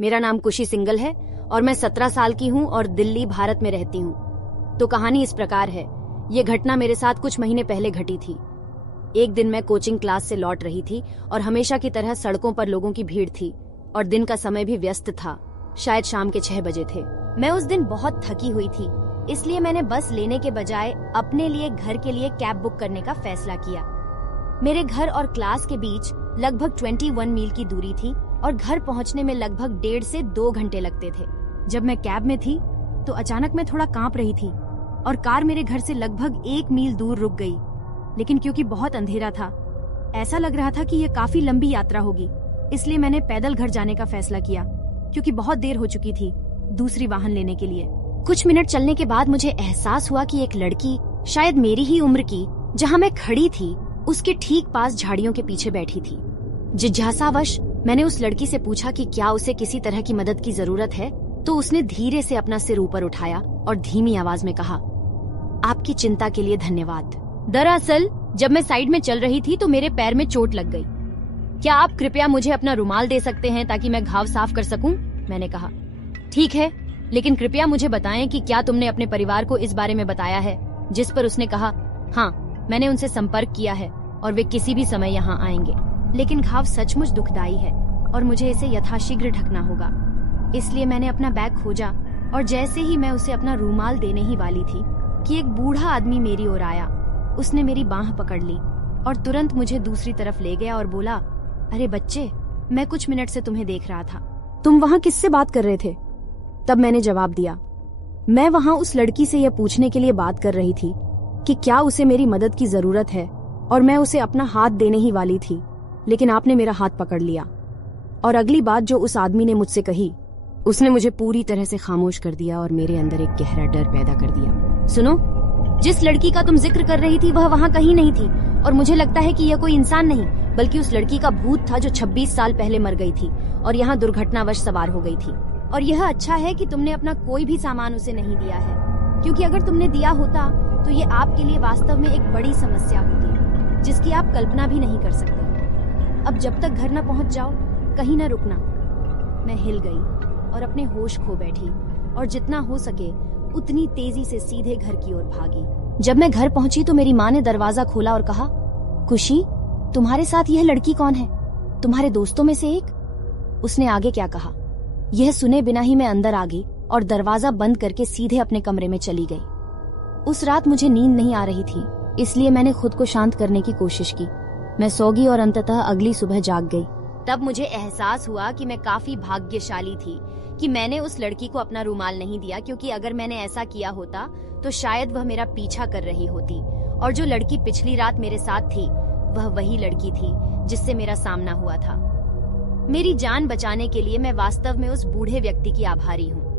मेरा नाम कुशी सिंगल है और मैं 17 साल की हूँ और दिल्ली भारत में रहती हूँ। तो कहानी इस प्रकार है। ये घटना मेरे साथ कुछ महीने पहले घटी थी। एक दिन मैं कोचिंग क्लास से लौट रही थी और हमेशा की तरह सड़कों पर लोगों की भीड़ थी और दिन का समय भी व्यस्त था। शायद शाम के 6 बजे थे। मैं उस दिन बहुत थकी हुई थी, इसलिए मैंने बस लेने के बजाय अपने लिए घर के लिए कैब बुक करने का फैसला किया। मेरे घर और क्लास के बीच लगभग 21 मील की दूरी थी और घर पहुंचने में लगभग 1.5 से 2 घंटे लगते थे। जब मैं कैब में थी तो अचानक मैं थोड़ा कांप रही थी और कार मेरे घर से लगभग 1 मील दूर रुक गई। लेकिन क्योंकि बहुत अंधेरा था, ऐसा लग रहा था कि यह काफी लंबी यात्रा होगी, इसलिए मैंने पैदल घर जाने का फैसला किया क्योंकि बहुत देर हो चुकी थी दूसरी वाहन लेने के लिए। कुछ मिनट चलने के बाद मुझे एहसास हुआ कि एक लड़की, शायद मेरी ही उम्र की, जहाँ मैं खड़ी थी उसके ठीक पास झाड़ियों के पीछे बैठी थी। जिज्ञासावश मैंने उस लड़की से पूछा कि क्या उसे किसी तरह की मदद की जरूरत है, तो उसने धीरे से अपना सिर ऊपर उठाया और धीमी आवाज में कहा, आपकी चिंता के लिए धन्यवाद। दरअसल जब मैं साइड में चल रही थी तो मेरे पैर में चोट लग गई। क्या आप कृपया मुझे अपना रुमाल दे सकते हैं ताकि मैं घाव साफ कर सकूं? मैंने कहा। ठीक है, लेकिन कृपया मुझे बताएं कि क्या तुमने अपने परिवार को इस बारे में बताया है? जिस पर उसने कहा, हाँ, मैंने उनसे संपर्क किया है और वे किसी भी समय यहाँ आएंगे। लेकिन घाव सचमुच दुखदाई है और मुझे इसे यथाशीघ्र ढकना होगा। इसलिए मैंने अपना बैग खोजा और जैसे ही मैं उसे अपना रुमाल देने ही वाली थी कि एक बूढ़ा आदमी मेरी ओर आया। उसने मेरी बांह पकड़ ली और तुरंत मुझे दूसरी तरफ ले गया और बोला, अरे बच्चे, मैं कुछ मिनट से तुम्हें देख रहा था। तुम वहाँ किससे बात कर रहे थे? तब मैंने जवाब दिया, मैं वहाँ उस लड़की से यह पूछने के लिए बात कर रही थी कि क्या उसे मेरी मदद की जरूरत है, और मैं उसे अपना हाथ देने ही वाली थी, लेकिन आपने मेरा हाथ पकड़ लिया। और अगली बात जो उस आदमी ने मुझसे कही, उसने मुझे पूरी तरह से खामोश कर दिया और मेरे अंदर एक गहरा डर पैदा कर दिया। सुनो, जिस लड़की का तुम जिक्र कर रही थी वह वहाँ कहीं नहीं थी और मुझे लगता है कि यह कोई इंसान नहीं बल्कि उस लड़की का भूत था जो 26 साल पहले मर गई थी और यहाँ दुर्घटनावश सवार हो गई थी। और यह अच्छा है कि तुमने अपना कोई भी सामान उसे नहीं दिया है, क्योंकि अगर तुमने दिया होता तो ये आपके लिए वास्तव में एक बड़ी समस्या होती जिसकी आप कल्पना भी नहीं कर सकते। अब जब तक घर न पहुँच जाओ कहीं न रुकना। मैं हिल गई और अपने होश खो बैठी और जितना हो सके उतनी तेजी से सीधे घर की ओर भागी। जब मैं घर पहुंची तो मेरी माँ ने दरवाजा खोला और कहा, खुशी, तुम्हारे साथ यह लड़की कौन है? तुम्हारे दोस्तों में से एक? उसने आगे क्या कहा, यह सुने बिना ही मैं अंदर आ गई और दरवाजा बंद करके सीधे अपने कमरे में चली गई। उस रात मुझे नींद नहीं आ रही थी, इसलिए मैंने खुद को शांत करने की कोशिश की। मैं सो गई और अंततः अगली सुबह जाग गई। तब मुझे एहसास हुआ कि मैं काफी भाग्यशाली थी कि मैंने उस लड़की को अपना रुमाल नहीं दिया, क्योंकि अगर मैंने ऐसा किया होता तो शायद वह मेरा पीछा कर रही होती और जो लड़की पिछली रात मेरे साथ थी वह वही लड़की थी जिससे मेरा सामना हुआ था। मेरी जान बचाने के लिए मैं वास्तव में उस बूढ़े व्यक्ति की आभारी हूँ।